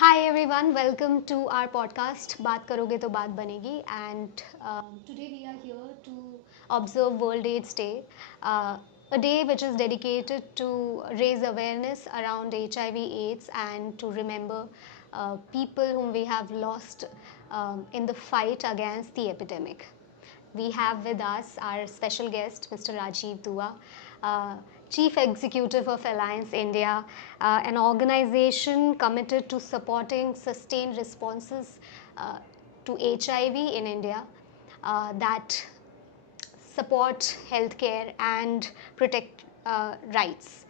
Hi everyone, welcome to our podcast बात करोगे तो बात बनेगी and today we are here to observe World AIDS Day, a day which is dedicated to raise awareness around HIV/AIDS and to remember people whom we have lost in the fight against the epidemic. We have with us our special guest, Mr. Rajiv Dua, uh, Chief Executive of Alliance India, an organization committed to supporting sustained responses to HIV in India that support healthcare and protect rights.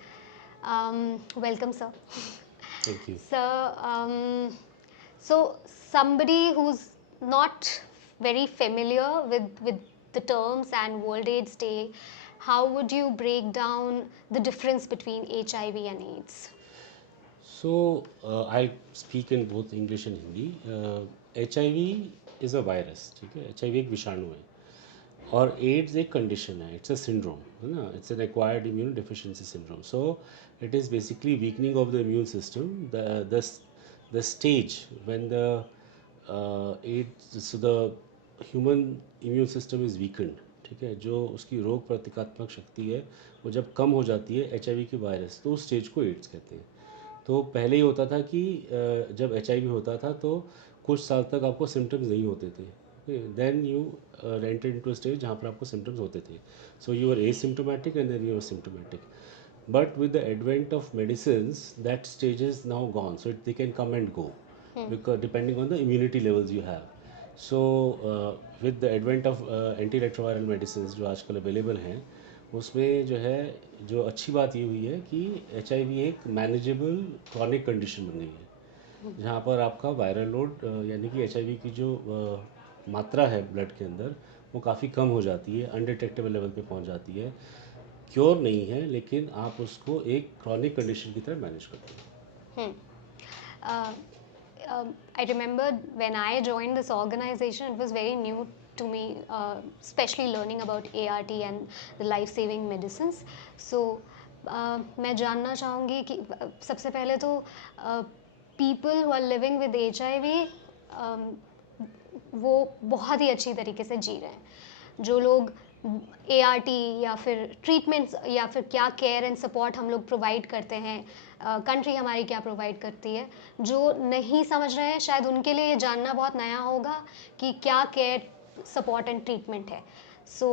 Welcome, sir. Thank you. Sir, so somebody who's not very familiar with the terms and World AIDS Day, how would you break down the difference between HIV and AIDS? I speak in both English and Hindi. HIV is a virus, ठीक है? HIV एक विषाणु है और ads एक condition है. It's a syndrome, है ना? It's an acquired immune deficiency syndrome. So it is basically weakening of the immune system. The stage when the AIDS so the human immune system is weakened, ठीक है? जो उसकी रोग प्रतिकात्मक शक्ति है वो जब कम हो जाती है HIV की वायरस, तो उस स्टेज को एड्स कहते हैं. तो पहले ही होता था कि जब HIV होता था तो कुछ साल तक आपको सिम्टम्स नहीं होते थे. देन यू रेंटेड इनटू स्टेज जहाँ पर आपको सिम्टम्स होते थे. So you are asymptomatic and then you are symptomatic. But with the advent of medicines, that stage is now gone. So they can come and go, because depending on the immunity levels you have. So with the advent of antiretroviral medicines जो आजकल available हैं, उसमें जो है, जो अच्छी बात ये हुई है कि HIV एक मैनेजेबल क्रॉनिक कंडीशन बन गई है, जहाँ पर आपका वायरल लोड यानी कि HIV की जो मात्रा है ब्लड के अंदर, वो काफ़ी कम हो जाती है, अनडिटेक्टेबल लेवल पे पहुँच जाती है. क्योर नहीं है, लेकिन आप उसको एक क्रॉनिक कंडीशन की तरह मैनेज करते हैं. Hmm. Uh, I remember when I joined this organization, it was very new to me, especially learning about ART and the life-saving medicines. So, मैं जानना चाहूँगी कि सबसे पहले तो people who are living with HIV वो बहुत ही अच्छी तरीके से जी रहे हैं. जो लोग ART या फिर ट्रीटमेंट्स या फिर क्या केयर एंड सपोर्ट हम लोग प्रोवाइड करते हैं, कंट्री हमारी क्या प्रोवाइड करती है, जो नहीं समझ रहे हैं शायद उनके लिए ये जानना बहुत नया होगा कि क्या केयर सपोर्ट एंड ट्रीटमेंट है. सो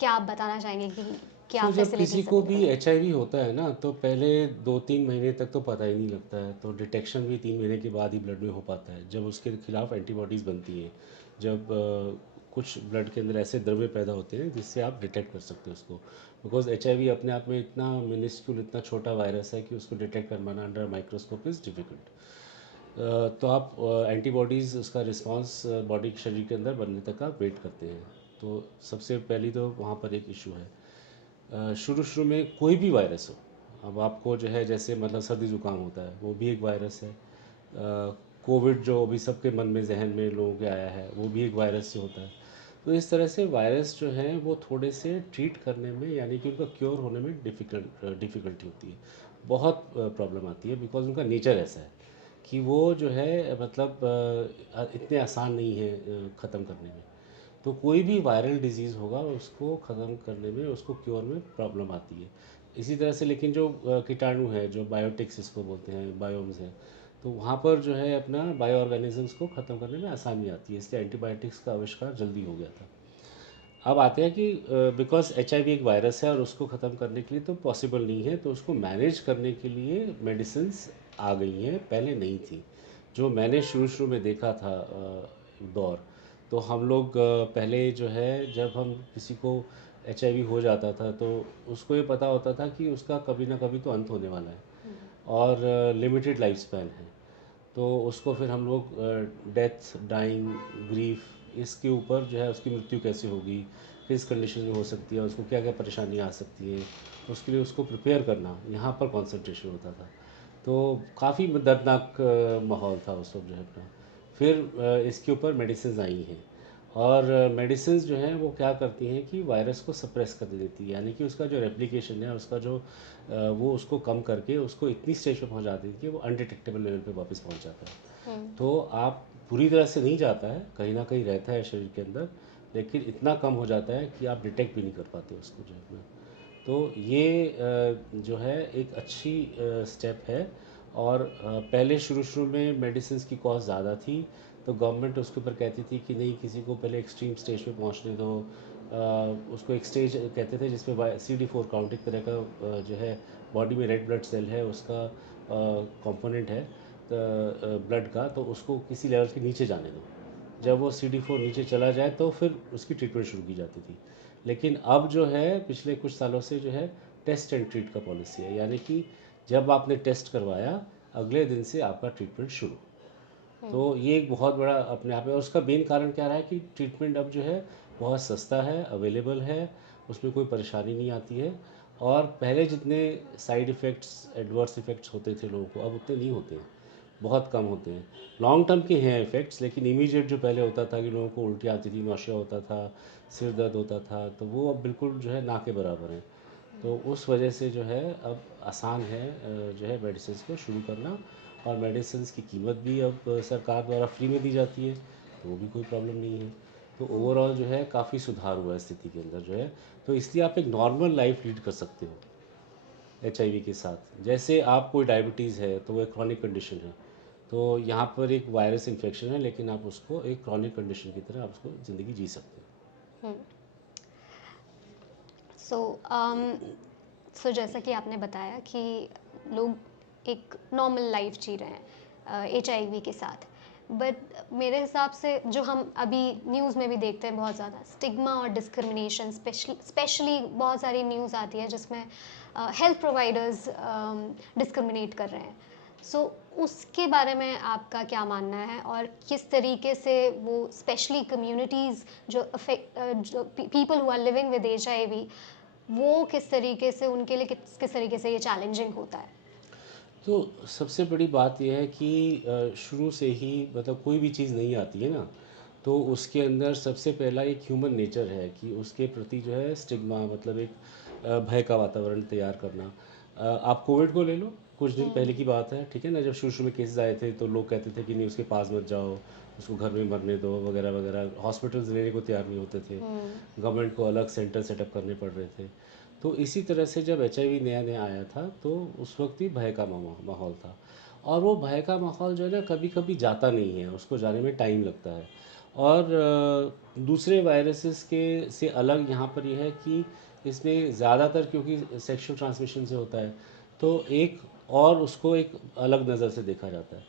क्या आप बताना चाहेंगे कि क्या जब किसी फैसिलिटीज को भी अवेलेबल है? HIV होता है ना, तो पहले 2-3 महीने तक तो पता ही नहीं लगता है. तो डिटेक्शन भी 3 महीने के बाद ही ब्लड में हो पाता है, जब उसके खिलाफ एंटीबॉडीज़ बनती हैं. जब कुछ ब्लड के अंदर ऐसे द्रव्य पैदा होते हैं जिससे आप डिटेक्ट कर सकते हो उसको. बिकॉज HIV अपने आप में इतना मिनिस्क्यूल, इतना छोटा वायरस है कि उसको डिटेक्ट कर पाना अंडर माइक्रोस्कोप इज़ डिफ़िकल्ट. तो आप एंटीबॉडीज़, उसका रिस्पांस बॉडी के शरीर के अंदर बनने तक आप वेट करते हैं. तो सबसे पहली तो वहाँ पर एक इशू है. शुरू शुरू में कोई भी वायरस हो, अब आपको जो है, जैसे मतलब सर्दी ज़ुकाम होता है, वो भी एक वायरस है. कोविड जो अभी सबके मन में, जहन में लोगों के आया है, वो भी एक वायरस से होता है. तो इस तरह से वायरस जो हैं वो थोड़े से ट्रीट करने में, यानी कि उनका क्योर होने में डिफ़िकल्टी होती है. बहुत प्रॉब्लम आती है, बिकॉज उनका नेचर ऐसा है कि वो जो है, मतलब इतने आसान नहीं है ख़त्म करने में. तो कोई भी वायरल डिजीज़ होगा, उसको ख़त्म करने में, उसको क्योर में प्रॉब्लम आती है. इसी तरह से लेकिन जो कीटाणु है, जो बायोटिक्स इसको बोलते हैं, बायोम्स हैं, तो वहाँ पर जो है अपना बायो ऑर्गेनिजम्स को ख़त्म करने में आसानी आती है. इसलिए एंटीबायोटिक्स का आविष्कार जल्दी हो गया था. अब आते हैं कि बिकॉज HIV एक वायरस है और उसको ख़त्म करने के लिए तो पॉसिबल नहीं है, तो उसको मैनेज करने के लिए मेडिसिन्स आ गई हैं, पहले नहीं थी. जो मैंने शुरू शुरू में देखा था दौर, तो हम लोग पहले जो है, जब हम किसी को HIV हो जाता था तो उसको ये पता होता था कि उसका कभी ना कभी तो अंत होने वाला है और लिमिटेड लाइफ स्पैन है. तो उसको फिर हम लोग डेथ, डाइंग, ग्रीफ, इसके ऊपर जो है, उसकी मृत्यु कैसे होगी, किस कंडीशन में हो सकती है, उसको क्या क्या परेशानियाँ आ सकती हैं, उसके लिए उसको प्रिपेयर करना, यहाँ पर कंसंट्रेशन होता था. तो काफ़ी दर्दनाक माहौल था उस वक्त जो है अपना. फिर इसके ऊपर मेडिसिन आई हैं. और मेडिसिन्स जो हैं वो क्या करती हैं कि वायरस को सप्रेस कर देती है, यानी कि उसका जो रेप्लिकेशन है उसका जो वो उसको कम करके उसको इतनी स्टेज पे पहुंचा देती है कि वो अनडिटेक्टेबल लेवल पे वापस पहुंच जाता है। हम्म। तो आप पूरी तरह से नहीं जाता है, कहीं ना कहीं रहता है शरीर के अंदर, लेकिन इतना कम हो जाता है कि आप डिटेक्ट भी नहीं कर पाते उसको जो है ना। तो ये जो है एक अच्छी स्टेप है। और पहले शुरू शुरू में मेडिसिन की कॉस्ट ज़्यादा थी, तो गवर्नमेंट उसके ऊपर कहती थी कि नहीं, किसी को पहले एक्सट्रीम स्टेज पे पहुंचने दो। उसको एक स्टेज कहते थे जिसमें CD4 काउंट, एक तरह का जो है बॉडी में रेड ब्लड सेल है उसका कंपोनेंट है ब्लड का, तो उसको किसी लेवल के नीचे जाने दो। जब वो CD4 नीचे चला जाए तो फिर उसकी ट्रीटमेंट शुरू की जाती थी। लेकिन अब जो है पिछले कुछ सालों से जो है टेस्ट एंड ट्रीट का पॉलिसी है, यानी कि जब आपने टेस्ट करवाया अगले दिन से आपका ट्रीटमेंट शुरू। तो ये एक बहुत बड़ा अपने आप में, और उसका मेन कारण क्या रहा है कि ट्रीटमेंट अब जो है बहुत सस्ता है, अवेलेबल है, उसमें कोई परेशानी नहीं आती है। और पहले जितने साइड इफ़ेक्ट्स, एडवर्स इफ़ेक्ट्स होते थे लोगों को, अब उतने नहीं होते हैं, बहुत कम होते हैं। लॉन्ग टर्म के हैं इफ़ेक्ट्स, लेकिन इमीडिएट जो पहले होता था कि लोगों को उल्टी आती थी, नौशिया होता था, सिर दर्द होता था, तो वो अब बिल्कुल जो है ना के बराबर है। तो उस वजह से जो है अब आसान है जो है मेडिसिन को शुरू करना। और मेडिसिन की कीमत भी अब सरकार द्वारा फ्री में दी जाती है, तो वो भी कोई प्रॉब्लम नहीं है। तो ओवरऑल जो है काफ़ी सुधार हुआ है स्थिति के अंदर जो है। तो इसलिए आप एक नॉर्मल लाइफ लीड कर सकते हो HIV के साथ। जैसे आप कोई डायबिटीज़ है तो वो एक क्रॉनिक कंडीशन है, तो यहाँ पर एक वायरस इन्फेक्शन है, लेकिन आप उसको एक क्रॉनिक कंडीशन की तरह आप उसको ज़िंदगी जी सकते हो। सो सो जैसा कि आपने बताया कि लोग एक नॉर्मल लाइफ जी रहे हैं HIV के साथ, बट मेरे हिसाब से जो हम अभी न्यूज़ में भी देखते हैं बहुत ज़्यादा स्टिग्मा और डिस्क्रिमिनेशन, स्पेशली बहुत सारी न्यूज़ आती है जिसमें हेल्थ प्रोवाइडर्स डिस्क्रिमिनेट कर रहे हैं। सो उसके बारे में आपका क्या मानना है, और किस तरीके से वो स्पेशली कम्युनिटीज़ जो अफेक्ट जो people who are living with HIV, वो किस तरीके से उनके लिए किस किस तरीके से ये चैलेंजिंग होता है? तो सबसे बड़ी बात यह है कि शुरू से ही मतलब कोई भी चीज़ नहीं आती है ना, तो उसके अंदर सबसे पहला एक ह्यूमन नेचर है कि उसके प्रति जो है स्टिग्मा, मतलब एक भय का वातावरण तैयार करना। आप कोविड को ले लो, कुछ दिन पहले की बात है, ठीक है ना, जब शुरू शुरू में केसेस आए थे तो लोग कहते थे कि नहीं उसके पास मत जाओ, उसको घर में मरने दो वगैरह वगैरह। हॉस्पिटल्स लेने को तैयार नहीं होते थे, गवर्नमेंट को अलग सेंटर सेटअप करने पड़ रहे थे। तो इसी तरह से जब HIV नया नया आया था तो उस वक्त भी भय का माहौल था। और वो भय का माहौल जो है ना कभी कभी जाता नहीं है, उसको जाने में टाइम लगता है। और दूसरे वायरसेस के से अलग यहाँ पर यह है कि इसमें ज़्यादातर क्योंकि सेक्शुअल ट्रांसमिशन से होता है, तो एक और उसको एक अलग नज़र से देखा जाता है।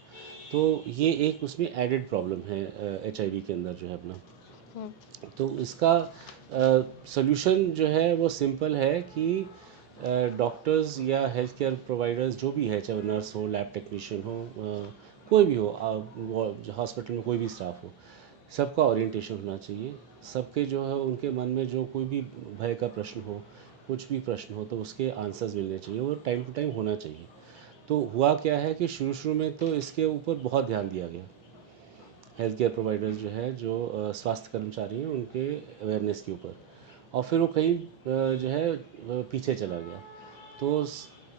तो ये एक उसमें एडेड प्रॉब्लम है HIV के अंदर जो है अपना। तो इसका सॉल्यूशन जो है वो सिंपल है कि डॉक्टर्स या हेल्थ केयर प्रोवाइडर्स जो भी है, चाहे नर्स हो, लैब टेक्नीशियन हो, कोई भी हो, हॉस्पिटल में कोई भी स्टाफ हो, सबका ओरिएंटेशन होना चाहिए। सबके जो है उनके मन में जो कोई भी भय का प्रश्न हो, कुछ भी प्रश्न हो, तो उसके आंसर्स मिलने चाहिए और टाइम टू टाइम होना चाहिए। तो हुआ क्या है कि शुरू शुरू में तो इसके ऊपर बहुत ध्यान दिया गया, हेल्थ केयर प्रोवाइडर्स जो है, जो स्वास्थ्य कर्मचारी हैं, उनके अवेयरनेस के ऊपर। और फिर वो कहीं जो है पीछे चला गया। तो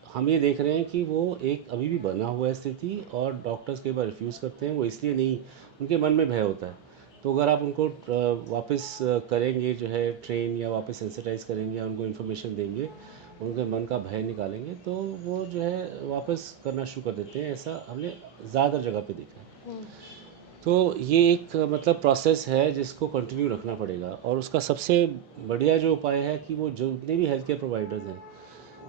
हम ये देख रहे हैं कि वो एक अभी भी बना हुआ है स्थिति, और डॉक्टर्स कई बार रिफ्यूज़ करते हैं, वो इसलिए नहीं, उनके मन में भय होता है। तो अगर आप उनको वापस करेंगे जो है ट्रेन, या वापस सेंसिटाइज करेंगे या उनको इन्फॉर्मेशन देंगे, उनके मन का भय निकालेंगे, तो वो जो है वापस करना शुरू कर देते हैं। ऐसा हमने ज़्यादा जगह पे देखा है। तो ये एक मतलब प्रोसेस है जिसको कंटिन्यू रखना पड़ेगा। और उसका सबसे बढ़िया जो उपाय है कि वो जो जितने भी हेल्थ केयर प्रोवाइडर्स हैं,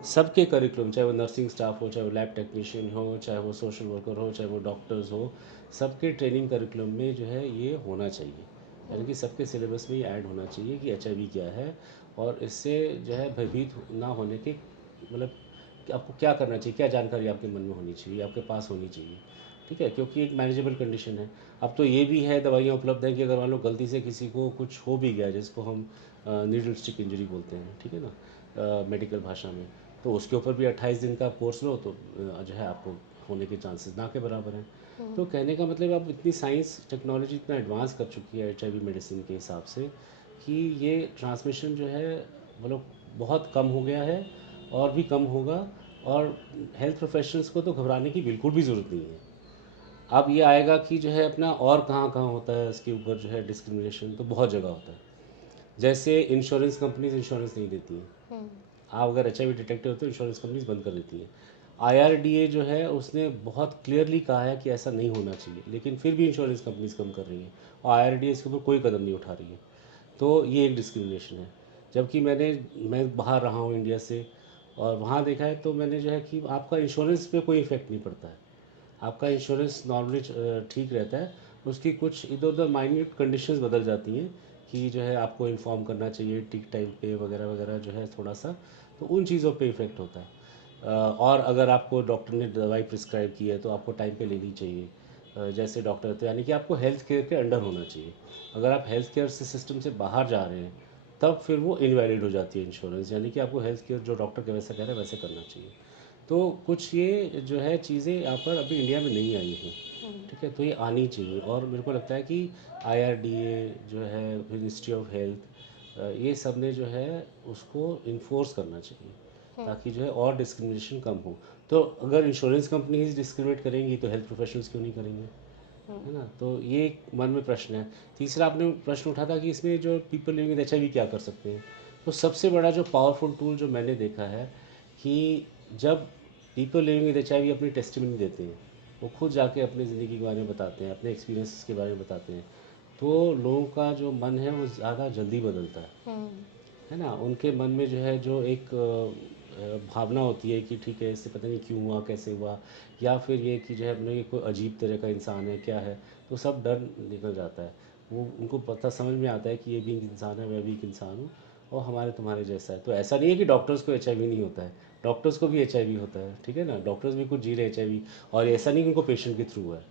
सबके करिकुलम, चाहे वो नर्सिंग स्टाफ हो, चाहे वो लैब टेक्नीशियन हो, चाहे वो सोशल वर्कर हो, चाहे वो डॉक्टर्स हो, सबके ट्रेनिंग करिकुलम में जो है ये होना चाहिए। यानी कि सबके सिलेबस में ये ऐड होना चाहिए कि HIV क्या है, और इससे जो है भयभीत ना होने के मतलब कि आपको क्या करना चाहिए, क्या जानकारी आपके मन में होनी चाहिए, आपके पास होनी चाहिए। ठीक है, क्योंकि एक मैनेजेबल कंडीशन है। अब तो ये भी है, दवाइयाँ उपलब्ध हैं कि अगर मान लो गलती से किसी को कुछ हो भी गया, जिसको हम नीडल स्टिक इंजरी बोलते हैं, ठीक है ना, मेडिकल भाषा में, तो उसके ऊपर भी 28 दिन का कोर्स लो तो जो है आपको होने के चांसेस ना के बराबर हैं। तो कहने का मतलब अब इतनी साइंस टेक्नोलॉजी इतना एडवांस कर चुकी है एचआईवी मेडिसिन के हिसाब से कि ये ट्रांसमिशन जो है मतलब बहुत कम हो गया है और भी कम होगा। और हेल्थ प्रोफेशनल्स को तो घबराने की बिल्कुल भी ज़रूरत नहीं है। अब ये आएगा कि जो है अपना और कहाँ कहाँ होता है इसके ऊपर जो है डिस्क्रिमिनेशन, तो बहुत जगह होता है। जैसे इंश्योरेंस कंपनीज इंश्योरेंस नहीं देती हैं। आप अगर एचआईवी डिटेक्टिव होते हो इंश्योरेंस कंपनीज बंद कर देती हैं। आईआरडीए जो है उसने बहुत क्लियरली कहा है कि ऐसा नहीं होना चाहिए, लेकिन फिर भी इंश्योरेंस कंपनीज कम कर रही हैं और आईआरडीए इसके ऊपर कोई कदम नहीं उठा रही है। तो ये एक डिस्क्रिमिनेशन है। जबकि मैं बाहर रहा हूँ इंडिया से और वहाँ देखा है तो मैंने जो है कि आपका इंश्योरेंस पे कोई इफ़ेक्ट नहीं पड़ता है। आपका इंश्योरेंस नॉर्मली ठीक रहता है। उसकी कुछ इधर उधर माइन्यूट कंडीशंस बदल जाती हैं कि जो है आपको इन्फॉर्म करना चाहिए ठीक टाइम पे वगैरह वगैरह जो है थोड़ा सा, तो उन चीज़ों पे इफ़ेक्ट होता है। और अगर आपको डॉक्टर ने दवाई प्रिस्क्राइब की है तो आपको टाइम पे लेनी चाहिए। जैसे डॉक्टर, तो यानी कि आपको हेल्थ केयर के अंडर होना चाहिए। अगर आप हेल्थ केयर से सिस्टम से बाहर जा रहे हैं तब फिर वो इनवैलिड हो जाती है इंश्योरेंस, यानी कि आपको हेल्थ केयर जो डॉक्टर के वैसा कह रहे हैं वैसे करना चाहिए। तो कुछ ये जो है चीज़ें यहाँ पर अभी इंडिया में नहीं आई हैं। ठीक है, तो ये आनी चाहिए और मेरे को लगता है कि आईआरडीए जो है, मिनिस्ट्री ऑफ हेल्थ, ये सब ने जो है उसको इन्फोर्स करना चाहिए ताकि जो है और डिस्क्रिमिनेशन कम हो। तो अगर इंश्योरेंस कंपनीज डिस्क्रिमिनेट करेंगी तो हेल्थ प्रोफेशनल्स क्यों नहीं करेंगे? है ना? तो ये एक मन में प्रश्न है। तीसरा आपने प्रश्न उठा था कि इसमें जो पीपल लिविंग विद एचआईवी क्या कर सकते हैं। तो सबसे बड़ा जो पावरफुल टूल जो मैंने देखा है कि जब पीपल लिविंग विद एचआईवी अपनी टेस्टिमनी देते हैं, वो खुद जाके अपनी ज़िंदगी के बारे में बताते हैं, अपने एक्सपीरियंसेस के बारे में बताते हैं, तो लोगों का जो मन है वो ज़्यादा जल्दी बदलता है ना? उनके मन में जो है जो एक भावना होती है कि ठीक है इससे पता नहीं क्यों हुआ, कैसे हुआ, या फिर ये कि जो है अपने ये कोई अजीब तरह का इंसान है क्या है, तो सब डर निकल जाता है। वो उनको पता समझ में आता है कि ये भी एक इंसान है, मैं भी एक इंसान हूँ और हमारे तुम्हारे जैसा है। तो ऐसा नहीं है कि डॉक्टर्स को एचआईवी नहीं होता है, डॉक्टर्स को भी एचआईवी होता है, ठीक है ना? डॉक्टर्स भी कुछ जी रहे एचआईवी, और ऐसा नहीं कि उनको पेशेंट के थ्रू है,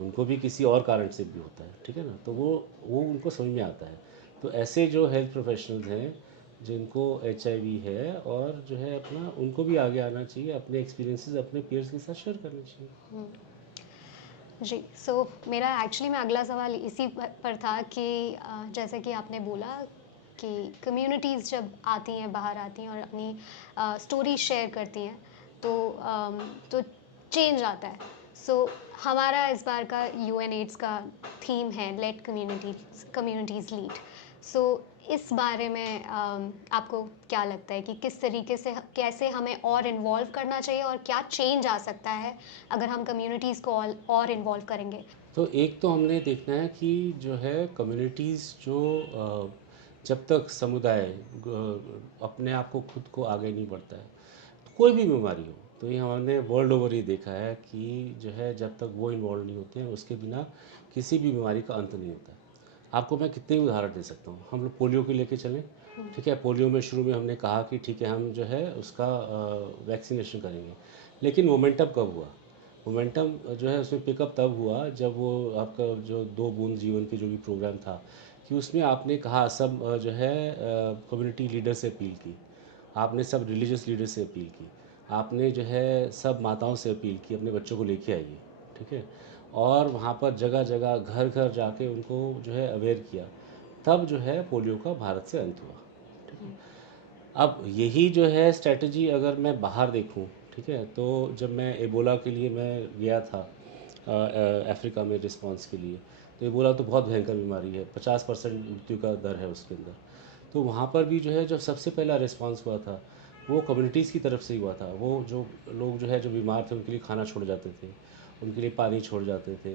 उनको भी किसी और कारण से भी होता है, ठीक है ना? तो वो उनको समझ में आता है। तो ऐसे जो हेल्थ प्रोफेशनल्स हैं जिनको एचआईवी है और जो है अपना, उनको भी आगे आना चाहिए, अपने एक्सपीरियंसेस अपने पीयर्स के साथ शेयर करने चाहिए। जी, सो मेरा एक्चुअली में अगला सवाल इसी पर था कि जैसे कि आपने बोला कि कम्युनिटीज़ जब आती हैं, बाहर आती हैं और अपनी स्टोरी शेयर करती हैं, तो तो चेंज आता है। सो हमारा इस बार का यूएनएड्स का थीम है लेट कम्युनिटीज़ लीड। सो इस बारे में आपको क्या लगता है कि किस तरीके से कैसे हमें और इन्वॉल्व करना चाहिए और क्या चेंज आ सकता है अगर हम कम्युनिटीज़ को और इन्वॉल्व करेंगे? तो एक तो हमने देखना है कि जो है कम्युनिटीज़ जो जब तक समुदाय अपने आप को खुद को आगे नहीं बढ़ता है, तो कोई भी बीमारी हो, तो ये हमने वर्ल्ड ओवर ये देखा है कि जो है जब तक वो इन्वॉल्व नहीं होते हैं उसके बिना किसी भी बीमारी का अंत नहीं होता है। आपको मैं कितने ही उदाहरण दे सकता हूँ। हम लोग पोलियो के लेके चलें, ठीक है? पोलियो में शुरू में हमने कहा कि ठीक है हम जो है उसका वैक्सीनेशन करेंगे, लेकिन मोमेंटम कब हुआ? मोमेंटम जो है उसमें पिकअप तब हुआ जब वो आपका जो 2 बूंद जीवन के जो भी प्रोग्राम था, कि उसमें आपने कहा सब जो है कम्युनिटी लीडर से अपील की, आपने सब रिलीजियस लीडर से अपील की, आपने जो है सब माताओं से अपील की अपने बच्चों को लेके आइए, ठीक है? और वहाँ पर जगह जगह घर घर जाके उनको जो है अवेयर किया, तब जो है पोलियो का भारत से अंत हुआ, ठीक है? अब यही जो है स्ट्रेटजी अगर मैं बाहर देखूं, ठीक है, तो जब मैं एबोला के लिए मैं गया था अफ्रीका में रिस्पांस के लिए, तो एबोला तो बहुत भयंकर बीमारी है, 50% मृत्यु का दर है उसके अंदर। तो वहाँ पर भी जो है जो सबसे पहला रिस्पांस हुआ था वो कम्युनिटीज़ की तरफ से ही हुआ था। वो जो लोग जो है जो बीमार थे उनके लिए खाना छोड़ जाते थे, उनके लिए पानी छोड़ जाते थे,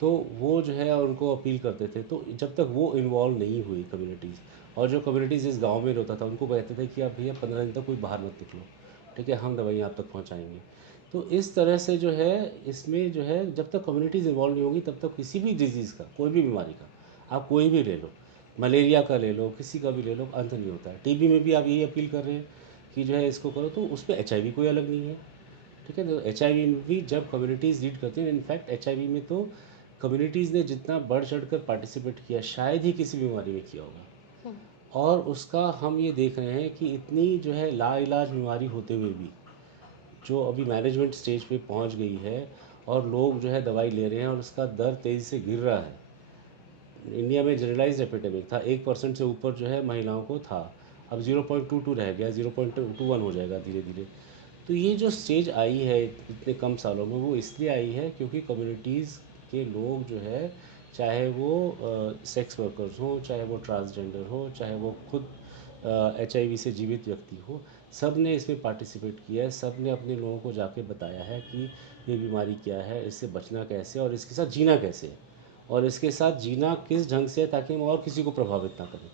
तो वो जो है उनको अपील करते थे। तो जब तक वो इन्वॉल्व नहीं हुई कम्युनिटीज़, और जो कम्युनिटीज़ जिस गांव में रहता था उनको कहते थे कि आप भैया 15 दिन तक कोई बाहर मत निकलो, ठीक है, हम दवाइयाँ आप तक पहुँचाएँगे। तो इस तरह से जो है इसमें जो है जब तक कम्युनिटीज़ इन्वॉल्व नहीं होगी तब तक किसी भी डिज़ीज़ का, कोई भी बीमारी का, आप कोई भी ले लो, मलेरिया का ले लो, किसी का भी ले लो, अंत नहीं होता है। टीबी में भी आप यही अपील कर रहे हैं कि जो है इसको करो, तो उसमें एचआईवी कोई अलग नहीं है, ठीक है? तो एचआईवी में भी जब कम्युनिटीज़ लीड करती हैं, इनफैक्ट एचआईवी में तो कम्युनिटीज़ ने जितना बढ़ चढ़ कर पार्टिसिपेट किया शायद ही किसी बीमारी में किया होगा। और उसका हम ये देख रहे हैं कि इतनी जो है लाइलाज बीमारी होते हुए भी जो अभी मैनेजमेंट स्टेज पे पहुंच गई है, और लोग जो है दवाई ले रहे हैं और उसका दर तेज़ी से गिर रहा है। इंडिया में जनरलाइज्ड एपिडेमिक था, 1% से ऊपर जो है महिलाओं को था, अब 0.22 रह गया, 0.21 हो जाएगा धीरे धीरे। तो ये जो स्टेज आई है इतने कम सालों में, वो इसलिए आई है क्योंकि कम्युनिटीज़ के लोग जो है, चाहे वो सेक्स वर्कर्स हों, चाहे वो ट्रांसजेंडर हो, चाहे वो खुद HIV से जीवित व्यक्ति हो, सब ने इसमें पार्टिसिपेट किया है। सब ने अपने लोगों को जाके बताया है कि ये बीमारी क्या है, इससे बचना कैसे और इसके साथ जीना कैसे है, और इसके साथ जीना किस ढंग से है ताकि हम और किसी को प्रभावित ना करें।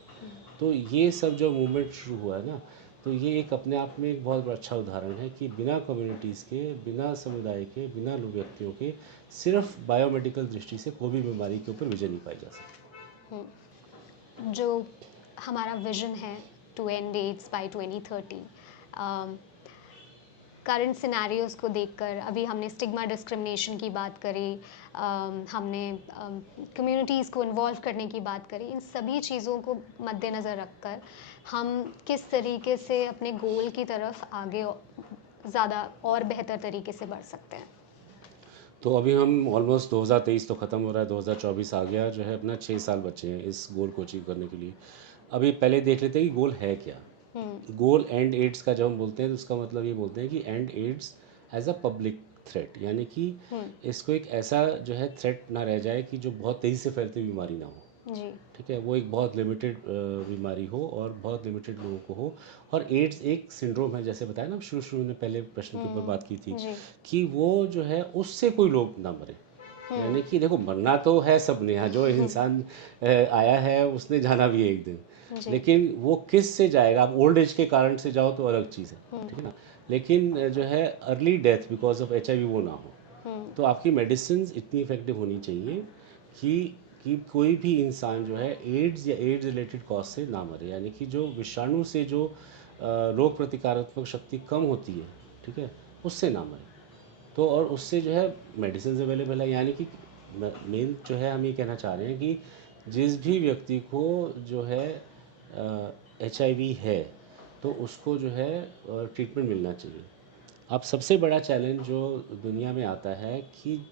तो ये सब जो मूवमेंट शुरू हुआ है ना, तो ये एक अपने आप में एक बहुत बड़ा अच्छा उदाहरण है कि बिना कम्युनिटीज़ के, बिना समुदाय के, बिना लोग व्यक्तियों के, सिर्फ बायोमेडिकल दृष्टि से कोई भी बीमारी के ऊपर विजय नहीं पाई जा सकती। जो हमारा विजन है to end AIDS by 2030, current scenarios को देखकर, अभी हमने स्टिग्मा डिस्क्रिमिनेशन की बात करी, हमने कम्युनिटीज़ को इन्वॉल्व करने की बात करी, इन सभी चीज़ों को मद्देनज़र रखकर हम किस तरीके से अपने गोल की तरफ आगे ज़्यादा और बेहतर तरीके से बढ़ सकते हैं। तो अभी हम ऑलमोस्ट 2023 तो ख़त्म हो रहा है, 2024 आ गया जो है, अपना 6 साल बचे हैं इस गोल को अचीव करने के लिए। अभी पहले देख लेते हैं कि गोल है क्या। गोल एंड एड्स का जब हम बोलते हैं तो उसका मतलब ये बोलते हैं कि end AIDS as a public threat, यानी कि इसको एक ऐसा जो है थ्रेट ना रह जाए कि जो बहुत तेज़ी से फैलती हुई बीमारी ना हो। जी। ठीक है, वो एक बहुत लिमिटेड बीमारी हो और बहुत लिमिटेड लोगों को हो। और एड्स एक सिंड्रोम है, जैसे बताया ना शुरू शुरू में पहले प्रश्न के ऊपर बात की थी, जी। कि वो जो है उससे कोई लोग ना मरे। यानी कि देखो, मरना तो है सबने, यहाँ जो इंसान आया है उसने जाना भी है एक दिन, जी। लेकिन वो किस से जाएगा। आप ओल्ड एज के कारण से जाओ तो अलग चीज़ है, ठीक है ना, लेकिन जो है early death because of HIV वो ना हो। तो आपकी मेडिसिन इतनी इफेक्टिव होनी चाहिए कि कोई भी इंसान जो है एड्स या एड्स रिलेटेड कॉज से ना मरे, यानी कि जो विषाणु से जो रोग प्रतिकारात्मक शक्ति कम होती है, ठीक है, उससे ना मरे। तो और उससे जो है मेडिसिन अवेलेबल है, यानी कि मेन जो है हम ये कहना चाह रहे हैं कि जिस भी व्यक्ति को जो है HIV है, तो उसको जो है ट्रीटमेंट मिलना चाहिए। अब सबसे बड़ा चैलेंज जो दुनिया में आता है कि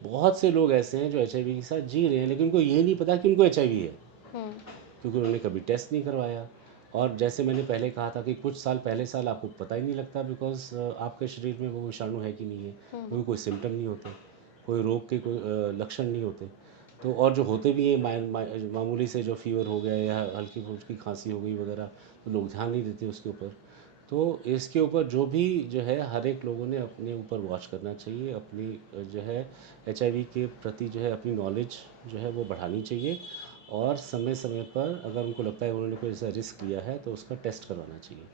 बहुत से लोग ऐसे हैं जो HIV के साथ जी रहे हैं, लेकिन उनको ये नहीं पता कि उनको HIV है, क्योंकि उन्होंने कभी टेस्ट नहीं करवाया। और जैसे मैंने पहले कहा था कि कुछ साल पहले साल आपको पता ही नहीं लगता, बिकॉज आपके शरीर में वो विषाणु है कि नहीं है, क्योंकि कोई सिम्टम नहीं होते, कोई रोग के कोई लक्षण नहीं होते। तो और जो होते भी हैं मामूली से जो फीवर हो गया या हल्की फुल्की खांसी हो गई वगैरह, तो लोग ध्यान नहीं देते उसके ऊपर। तो इसके ऊपर जो भी जो है हर एक लोगों ने अपने ऊपर वॉच करना चाहिए, अपनी जो है HIV के प्रति जो है अपनी नॉलेज जो है वो बढ़ानी चाहिए। और समय समय पर अगर उनको लगता है उन्होंने कोई ऐसा रिस्क लिया है तो उसका टेस्ट करवाना चाहिए।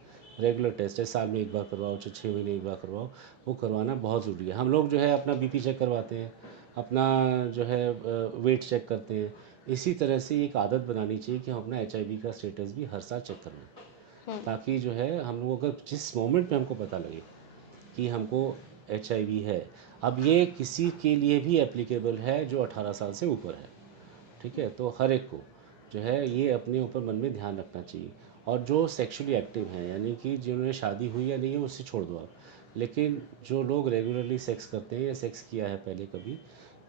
रेगुलर टेस्ट है, साल में एक बार करवाओ, 6 महीने एक बार करवाओ, वो करवाना बहुत ज़रूरी है। हम लोग जो है अपना BP चेक करवाते हैं, अपना जो है वेट चेक करते हैं। इसी तरह से एक आदत बनानी चाहिए कि हम अपना HIV का स्टेटस भी हर साल चेक करवाएं, ताकि जो है हम लोग अगर जिस मोमेंट में हमको पता लगे कि हमको HIV है, अब ये किसी के लिए भी एप्लीकेबल है जो 18 साल से ऊपर है, ठीक है, तो हर एक को जो है ये अपने ऊपर मन में ध्यान रखना चाहिए। और जो सेक्सुअली एक्टिव हैं, यानी कि जिन्होंने शादी हुई या नहीं है उससे छोड़ दो आप, लेकिन जो लोग रेगुलरली सेक्स करते हैं या सेक्स किया है पहले कभी,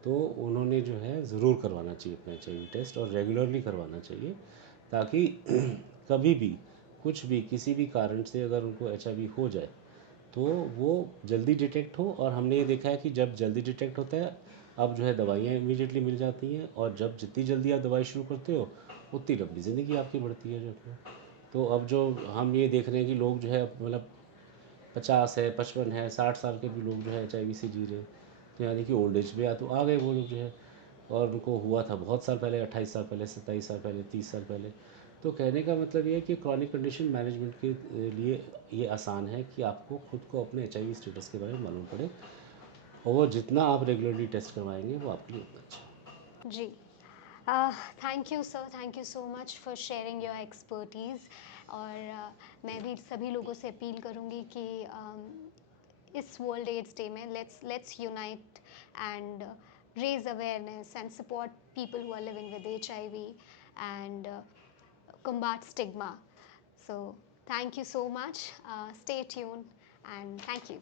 तो उन्होंने जो है ज़रूर करवाना चाहिए अपना HIV टेस्ट, और रेगुलरली करवाना चाहिए, ताकि कभी भी कुछ भी किसी भी कारण से अगर उनको HIV हो जाए तो वो जल्दी डिटेक्ट हो। और हमने ये देखा है कि जब जल्दी डिटेक्ट होता है, अब जो है दवाइयाँ इमीडिएटली मिल जाती हैं, और जब जितनी जल्दी आप दवाई शुरू करते हो उतनी लंबी ज़िंदगी आपकी बढ़ती है जो है। तो अब जो हम ये देख रहे हैं कि लोग जो है मतलब 50 है, 55 है, 60 साल के भी लोग जो है HIV से जी रहे हैं, तो यानी कि ओल्ड एज में या तो आ गए वो लोग जो है, और उनको हुआ था बहुत साल पहले, 28 साल पहले, 27 साल पहले, 30 साल पहले। तो कहने का मतलब ये है कि क्रॉनिक कंडीशन मैनेजमेंट के लिए ये आसान है कि आपको खुद को अपने HIV स्टेटस के बारे में मालूम पड़े, और वो जितना आप रेगुलरली टेस्ट करवाएंगे वो आपके लिए उतना अच्छा। जी। Thank you sir, thank you so much for sharing your expertise. और मैं भी सभी लोगों से अपील करूँगी कि इस वर्ल्ड एड्स डे में let's unite and raise awareness and support people who are living with HIV and combat stigma. So thank you so much. Stay tuned and thank you.